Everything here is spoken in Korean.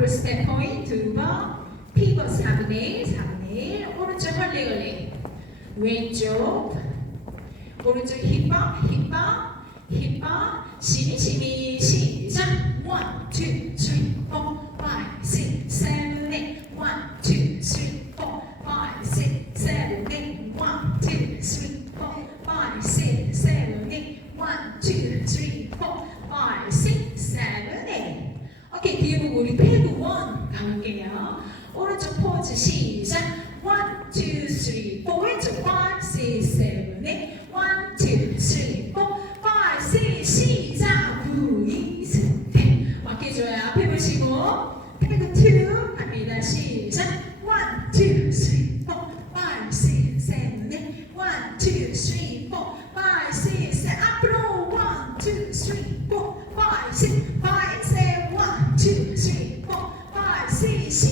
앞으로 스텝 포인트 2번 피벗 4분의 1 4분의 1 오른쪽 헐레걸레 왼쪽 오른쪽 힙업 힙업 힙업 시미 시작 1 2 3 4 5 6 7 8 1 2 3 4 5 6 7 8 1 2 3 4 5 6 7 8 1 2 3 4 5 6 7 8 오케이 뒤에 보고 우리 패드 1 가볼게요. 오른쪽 포즈 시작 1 2 3 4 왼쪽 5 6 7 8 1 2 3 4 5 6 시작 9 2 스텝 맡겨줘요. 앞에 보시고 패드 2 갑니다. 시작 1 2 3 4 5 6 7 8 1 2 3 4 5 6 7 앞으로 1 2 3 4 5 6 5 7 1 2 3 4 5 6